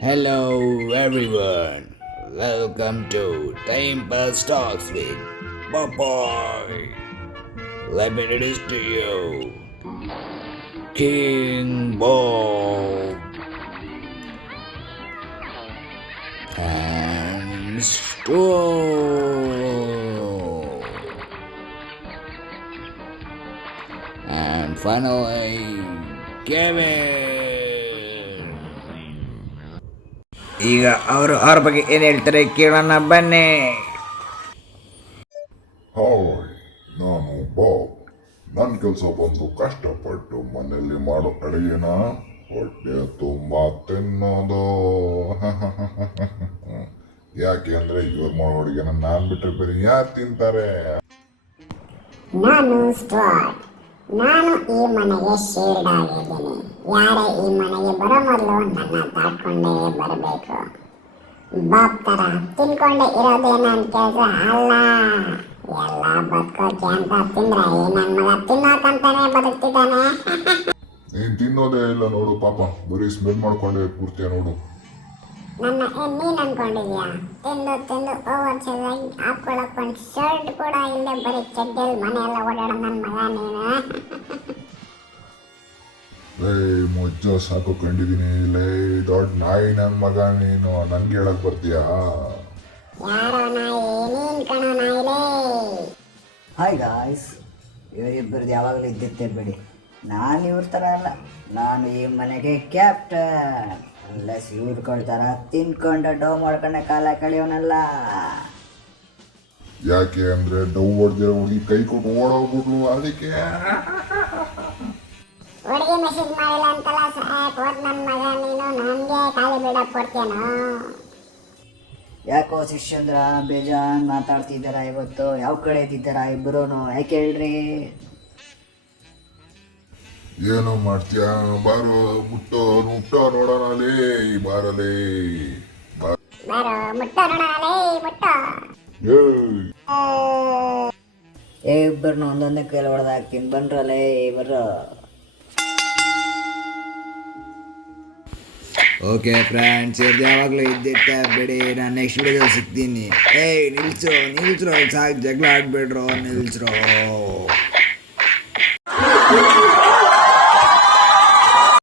Hello everyone, welcome to Time Pass Talks with Popoy. Let me introduce to you King Bob and Stu. And finally, Kevin. ಈಗ ಅವರು ಅವ್ರ ಬಗ್ಗೆ ಏನು ಹೇಳ್ತಾರೆ ಕೇಳೋಣ ಬನ್ನಿ. ಹಾಯ್, ನಾನು ಬಾಬ್. ನನ್ನ ಕೆಲಸ ಬಂದು ಕಷ್ಟಪಟ್ಟು ಮನೆಯಲ್ಲಿ ಮಾಡೋ ಅಡುಗೆನ ಹೊಟ್ಟೆ ತುಂಬ ತಿನ್ನೋದು. ಯಾಕೆ ಅಂದರೆ ಇವ್ರು ಮಾಡೋ ಅಡುಗೆನ ನಾನು ಬಿಟ್ಟರೆ ಬೇರೆ ಯಾರು ತಿಂತಾರೆ? ನಾನು ಸ್ಟುವರ್ಟ್. ನಾನು ಈ ಮನೆಗೆ ಶೇರ್ಡ್ ಆಗಿದ್ದೀನಿ. ಯಾರೇ ಈ ಮನೆಗೆ ಬರೋ ಮೊದಲು ನನ್ನ ತಾಡ್ಕೊಂಡೇ ಬರಬೇಕು. ಬಾಬ್ ಥರ ತಿನ್ಕೊಂಡೆ ಇರೋದೇ ನನ್ನ ಕೆಲಸ ಅಲ್ಲ. ಎಲ್ಲ ಬದುಕೋಕೆ ಅಂತ ತಿಂದ್ರೆ ಈ ನನ್ನ ಮಗ ತಿನ್ನೋಕಂತಾನೆ ಬದುಕ್ತಿದ್ದಾನೆ. ನೀನು ತಿನ್ನೋದೇ ಇಲ್ಲ ನೋಡು ಪಾಪ, ಬರೀ ಸ್ಮೆಲ್ ಮಾಡ್ಕೊಂಡೇ ಕೂರ್ತೀಯ ನೋಡು. ನನ್ನ ನೀನು ಅನ್ಕೊಂಡಿದ್ಯಾ? ತಿಂದು ತಿಂದು ಓವರ್ ಸೈಜ್ ಆಗಿ ಹಾಕ್ಕೊಳ್ಳೋಕೊಂಡು ಶರ್ಟ್ ಕೂಡ ಇಲ್ಲದೆ ಬರೀ ಚಡ್ಡಿಯಲ್ಲಿ ಮನೆಯೆಲ್ಲ ಓಡಾಡೋ ನನ್ನ ಮಗ ನೀನು. ಲೇ ಮೊಜ್ಜ ಸಾಕು ಕಂಡಿದ್ದೀನಿ. ಲೇ ದೊಡ್ಡ ನಾಯಿ ನನ್ನ ಮಗ ನೀನು, ನಂಗೆ ಹೇಳಕ್ ಬರ್ತೀಯಾ? ಯಾರೋ ನಾಯಿ, ನೀನ್ ಕಣೋ ನಾಯಿಲೇ. ಹಾಯ್ ಗಾಯ್ಸ್, ಇವರಿಬ್ಬರದ್ದು ಯಾವಾಗಲೂ ಇದ್ದಿರ್ತಿರ್ಬೇಡಿ. ನಾನು ಇವ್ರ ಥರ ಅಲ್ಲ, ನಾನು ಈ ಮನೆಗೆ ಕ್ಯಾಪ್ಟನ್. ಅನ್ಲೆಸ್ ಇವ್ರ ಥರ ತಿನ್ಕೊಂಡು ಡೋ ಮಾಡ್ಕೊಂಡೆ ಕಾಲ ಕಳೆಯೋನಲ್ಲ. ಯಾಕೆ ಅಂದರೆ ಡವ್ ಹೊಡೆದಿರೋ ಹುಡುಗಿ ಕೈ ಕೊಟ್ಟು ಓಡೋಗ್ಬಿಟ್ಲು, ಅದಕ್ಕೆ. ಹುಡುಗಿ ಮೆಸೇಜ್ ಮಾಡಿಲ್ಲ ಅಂತಲ್ಲ ಸಾಕ್ ಹೋದ್ ನನ್ನ ಮಗ ನೀನು ನನಗೆ ಖಾಲಿ ಬಿಡಕ್ಕೆ ಕೊಡ್ತೇನೋ. ಯಾಕೋ ಶಿಷ್ಯಂದ್ರ ಬೇಜಾನ್ ಮಾತಾಡ್ತಿದ್ದಾರ ಇವತ್ತು? ಯಾವ ಕಡೆ ಇದ್ದಿದ್ದಾರ ಇಬ್ಬರೂ? ಯಾಕೆ ಹೇಳ್ರಿ? ಏನು ಮಾಡ್ತೀಯ? ಬಾರೋ ಮುಟ್ಟೋ ನೋಡೋಣ ಲೇ, ಬಾರಲೇ ಬಾರೋ ಮುಟ್ಟೋ ನೋಡಲೇ ಮುಟ್ಟೋ. ಇಬ್ಬರನ್ನ ಒಂದೊಂದೇ ಕೈಲಿ ಹೊಡೆದಾಕ್ತೀನಿ, ಬನ್ರಲ್ಲೇ ಬರ್ರೋ. ಓಕೆ ಫ್ರೆಂಡ್ಸ್, ಇದು ಯಾವಾಗಲೂ ಇದ್ದಿರ್ತಾ ಬಿಡಿ. ನಾನು ನೆಕ್ಸ್ಟ್ ವಿಡಿಯೋದಲ್ಲಿ ಸಿಗ್ತೀನಿ. ಏಯ್ ನಿಲ್ಸ್ರೋ ಸಾಕು, ಜಗಳ ಆಡ್ಬೇಡ್ರೋ, ನಿಲ್ಸ್ರೋ.